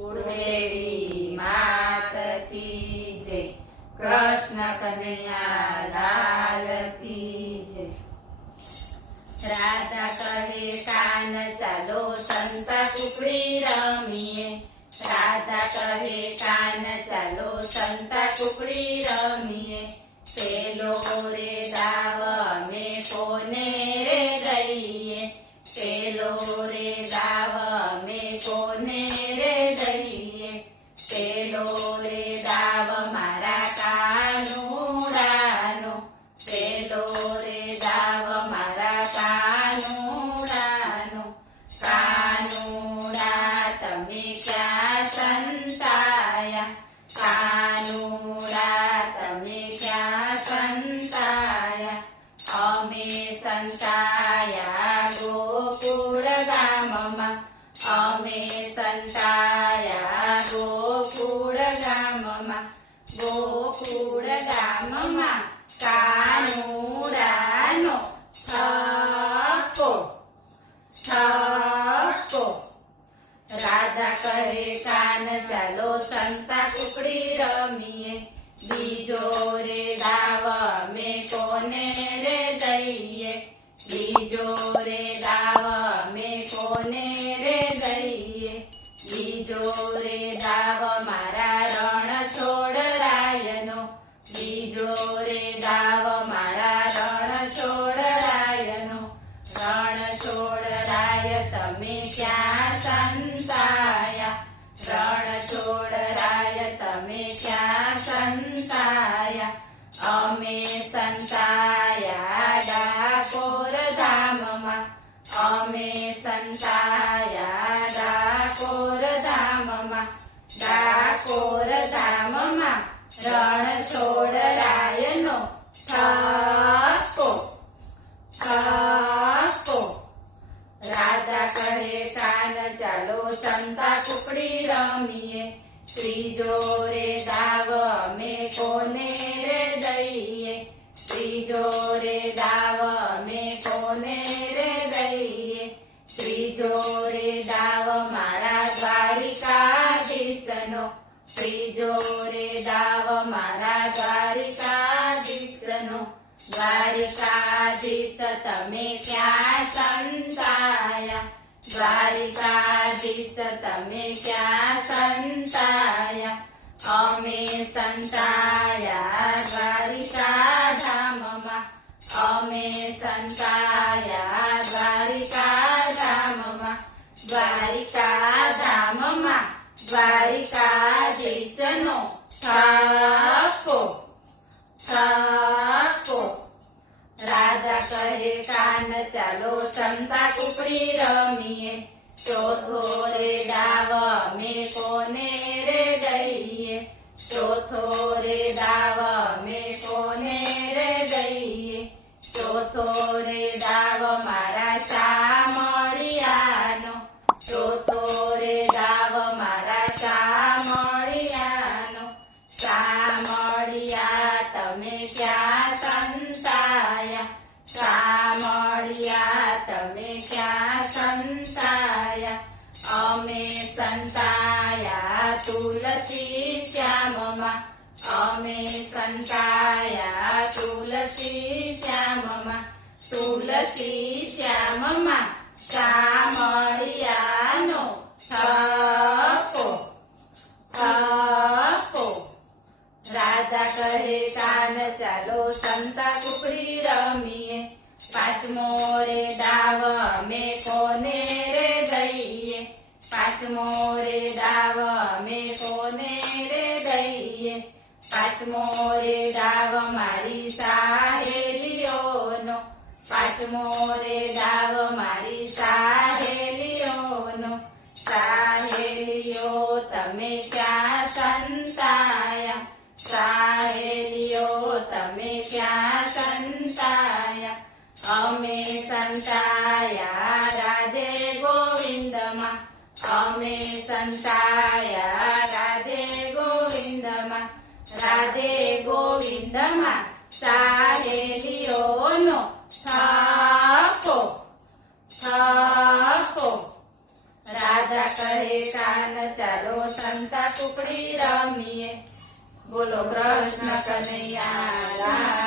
કુળદેવી માત કી જય, કૃષ્ણ કનૈયા લાલ કી જય। રાધા કહે કાન ચાલો સંતા કુકડી રમીએ, રાધા કહે કાન ચાલો સંતા કુકડી રમીએ। પેલો રે દાવ અમે કોને રે દઈએ, પેલો રે દાવ અમે કોને રે દઈએ। પેલો રે દાવ મારા કાનુડાનો, પેલો રે દાવ મારા કાનુડાનો। કાનુડા તમે ક્યાં સંતાયા, કાનુડા તમે ક્યાં સંતાયા। અમે સંતાયા ગોકુળ ગામમાં, અમે સંતાયા ગોકુળ ગામમાં। ગોકુળ ગામમાં કાનુડાનો થપ્પો થપ્પો। રાધા કહે કાન ચાલો સંતા કુકડી રમીએ, બીજો રે દાવ અમે કોને રે દઈએ, બીજો રે દાવ અમે કોને રે દઈએ। બીજો રે દાવ મારા રણછોડરાયનો, બીજો રે દાવ મારા રણછોડરાયનો। રણછોડરાય તમે ક્યાં સંતાયા, રણછોડરાય તમે ક્યાં સંતાયા। અમે સંતાયા ડાકોર ધામમાં, અમે સંતાયા ડાકોર ધામમાં। ડાકોર ધામમાં રણછોડરાયનો થપ્પો થપ્પો। રાધા કહે કાન ચાલો સંતા કુકડી રમીએ, ત્રીજો રે દાવ અમે કોને રે દઈએ, ત્રીજો રે દાવ અમે કોને રે દઈએ। ત્રીજો રે દાવ મારા દ્વારિકાધીશનો, ત્રીજો રે દાવ મારા દ્વારિકાધીશનો। દ્વારિકાધીશ તમે ક્યાં સંતાયા, દ્વારિકાધીશ તમે ક્યાં સંતાયા। અમે સંતાયા દ્વારિકા ધામમાં, અમે સંતાયા દ્વારિકા ધામમાં। દ્વારિકા ધામમાં દ્વારિકાધીશનો થપ્પો થપ્પો। રાધા કહે કાન ચાલો સંતા કુકડી રમીએ, ચોથો રે દાવ અમે કોને રે દઈએ, ચોથો રે દાવ અમે કોને રે દઈએ। ચોથો રે દાવ મારા શામળિયાનો, ચોથો રે દાવ મારા શામળિયાનો। શામળિયા તમે ક્યાં સંતાયા, શામળિયા તમે ક્યાં સંતાયા। અમે સંતાયા તુલસી શ્યામમાં, અમે સંતાયા તુલસી શ્યામમાં। તુલસી શ્યામમાં શામળિયાનો થપ્પો થપ્પો। રાધા કહે કાન ચાલો સંતા કુકડી રમીએ, પાંચમો રે દાવ અમે કોને રે દઈએ, પાંચમો રે દાવ અમે કોને રે દઈએ। પાંચમો રે દાવ મારી સાહેલીઓનો, પાંચમો રે દાવ મારી સાહેલીઓનો। સાહેલીઓ તમે ક્યાં સંતાયા, સાહેલીઓ તમે ક્યાં સંતાયા। અમે સંતાયા રાધે ગોવિંદમાં, અમે સંતાયા રાધે ગોવિંદમાં। રાધે ગોવિંદમાં સાહેલીઓનો થપ્પો થપ્પો। રાધા રાજા કહે કાન ચાલો સંતા કુકડી રમીએ. બોલો કૃષ્ણ કનૈયા લાલ